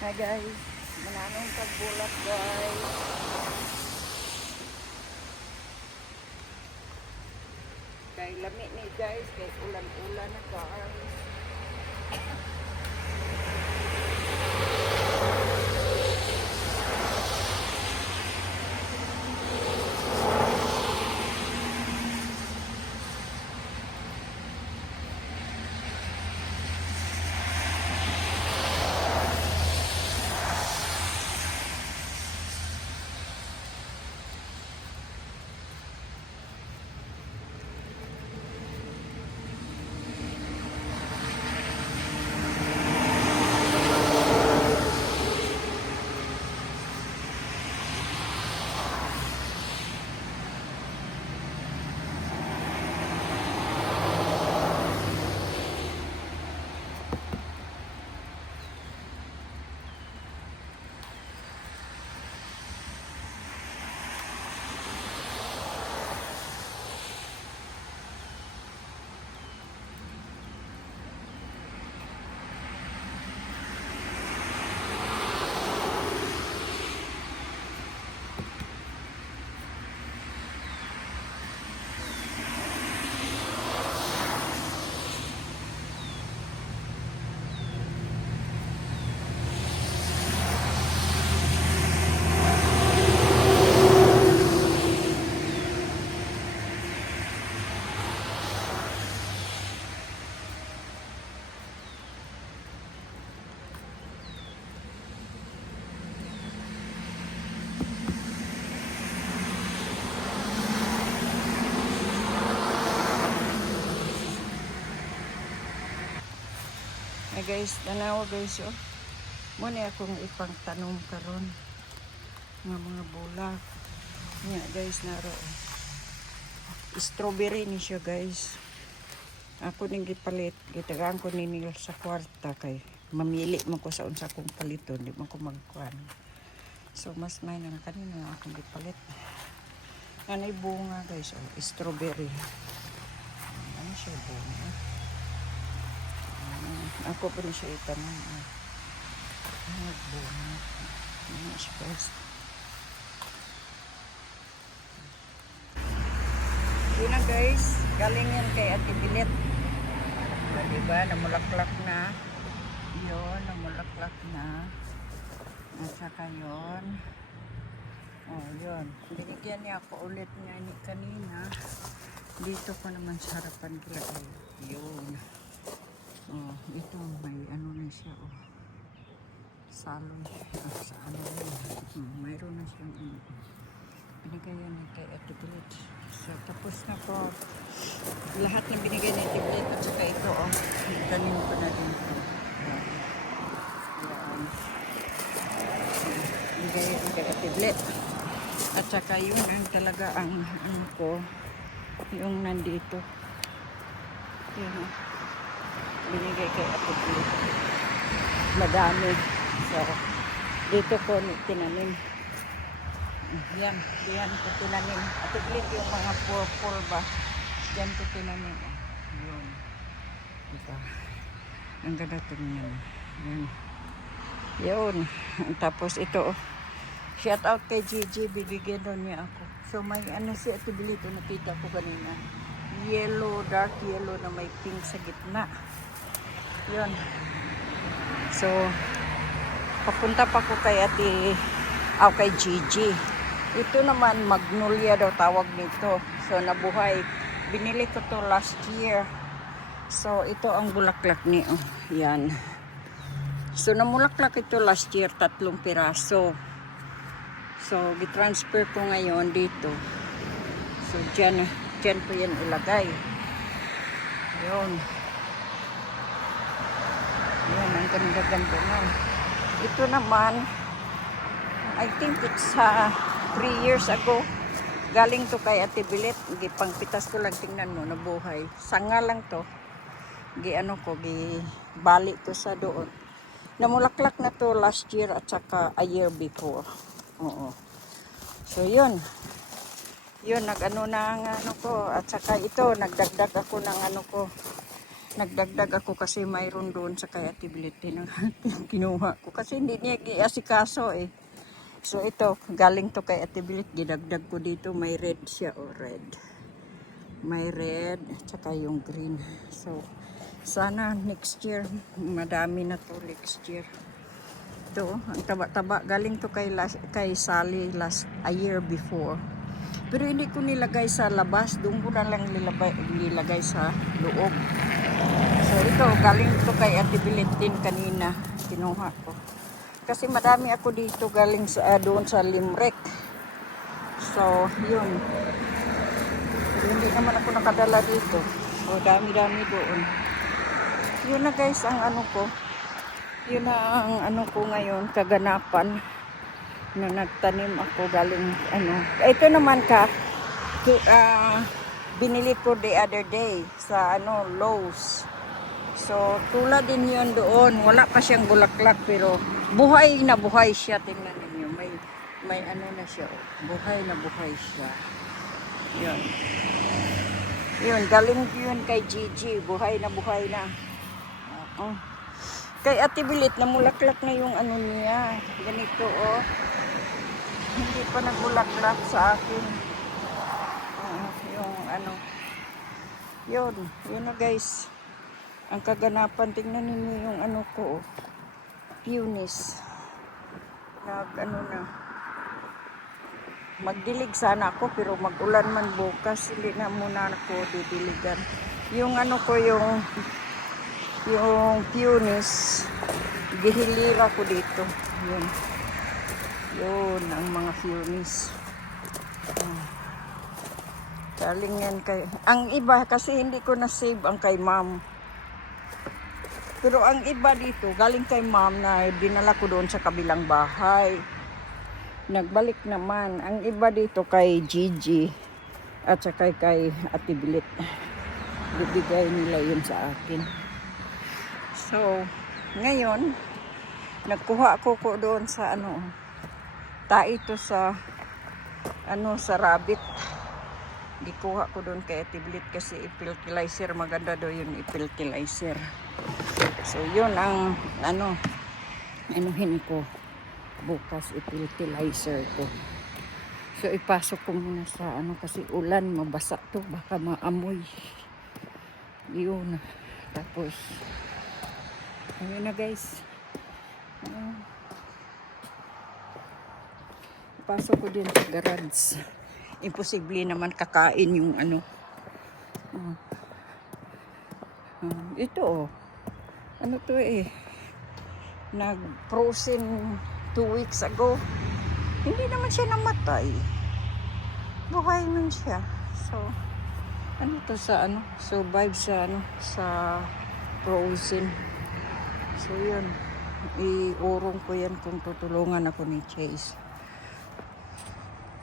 Hi guys, mananong pagbulat guys. Kay lami ni guys, kay ulan-ulan na guys. Hey guys, tanawa guys oh. Muna akong ipang tanom karon nga mga bulak. Nya guys naro. Strawberry ni siya guys. Ako ning gipalit, gitagaan ko ni sa kwarta kay mamili man ko sa unsa kong paliton, di man ko magkuan. So mas may na kanina akong gipalit. Anay bunga guys, oh, strawberry. Ano siya bunga? Ako pa rin siya itanong. Nagbunga. Ano siya guys? Yun na guys, galing yan kay Ate Bilet. Diba, namulaklak na. Yun, namulaklak na. At saka yun. Oh, yun. Binigyan niya ako ulit nga ni kanina. Dito ko naman sa harapan kila. Yun. Oh, ito may ano na siya. Oh. Salon. Sa ano yun. Mayroon na siyang binigay yan kay Ate Bilet. So, tapos na po. Lahat ng binigay ni Ate Bilet at saka ito, oh. Ganin ko na din ito. Yan. Binigay yan kay Ate Bilet. At saka yun ang talaga ang ano ko. Yung nandito. Yan, oh. Binigay kay Ate Bilet. Madami. So, dito ko tinanim. Yan ko tinanim. Ate Bilet yung mga purple ba. Yan ko tinanim. Yun. Ito. Ang ganda tingnan. Yan. Yun. Tapos ito. Shout out kay Gigi. Bibigyan doon niya ako. So may ano si Ate Bilet. Nakita ko kanina. Yellow, dark yellow na may pink sa gitna. Yun. So, papunta pa ko kay kay Gigi. Ito naman, magnolia daw tawag nito. So, nabuhay. Binili ko to last year. So, ito ang bulaklak niyo. Yan. So, namulaklak ito last year, 3 piraso. So, gitransfer ko ngayon dito. So, dyan ko yan ilagay. Yun. Yan, ang ganda-ganda na. Ito naman, I think it's 3 years ago. Galing to kay Ate Bilet. Pangpitas ko lang, tingnan mo, nabuhay. Sanga lang to. Bali to sa doon. Namulaklak na to last year at saka a year before. Oo. So, yun. Yun, nag-ano na ang ano ko. At saka ito, nagdagdag ako ng ano ko. Nagdagdag ako kasi mayroon doon sa creativity ng kinuha ko. Kasi hindi niya iasikaso eh. So ito, galing to kay Ate Bilit, ginagdag ko dito, may red siya o red. May red, tsaka yung green. So, sana next year, madami na to next year. Ito, ang taba-taba, galing to kay Sally a year before. Pero hindi ko nilagay sa labas, doon ko na lang nilagay sa loob. So ito, galing to kay Ate Bilit din kanina, kinuha ko. Kasi madami ako dito galing sa doon sa Limerick. So, yun. Pero hindi naman ako nakadala dito. So, dami-dami doon. Yun na guys, ang ano ko. Yun na ang ano ko ngayon, kaganapan na nagtanim ako galing ano. Ito naman binili ko the other day sa ano, Lowe's. So, tulad din yun doon. Wala pa siyang bulaklak pero buhay na buhay siya. Tingnan ninyo. May ano na siya. Buhay na buhay siya. Yun. Yun. Galing yun kay Gigi. Buhay na buhay na. Kay Ate Bilit, namulaklak na yung ano niya. Ganito, oh. Hindi pa nagbulaklak sa akin. Yung ano. Yun. Yun na guys. Ang kaganapan, tingnan ninyo yung ano ko, oh. Peonies. Ano na. Magdilig sana ako, pero mag-ulan man bukas. Hindi na muna ako didiligan. Yung ano ko, yung peonies, gihilira ko dito. Yun. Yun, ang mga peonies. Galing yan kay... Ang iba, kasi hindi ko na-save ang kay ma'am. Pero ang iba dito, galing kay ma'am na dinala ko doon sa kabilang bahay. Nagbalik naman. Ang iba dito kay Gigi at saka kay Ate Bilit. Bibigay nila yun sa akin. So, ngayon, nagkuha ko doon sa ano, ito sa ano, sa rabbit. Gikuha ko doon kay Ate Bilit kasi i-fertilizer. Maganda daw yun, i-fertilizer. So, yun ang, ano, anuhin ko. Bukas, i-fertilizer ko. So, ipasok ko muna sa, ano, kasi ulan, mabasa to. Baka maamoy. Yun. Tapos, ayun na guys. Ipasok ko din sa garage. Imposible naman kakain yung, ano. Ito, oh. Ano to eh, nag-frozen 2 weeks ago. Hindi naman siya namatay. Buhay man siya. So, ano to sa ano, survive sa ano, sa frozen. So, yun. Iurong ko yan kung tutulungan ako ni Chase.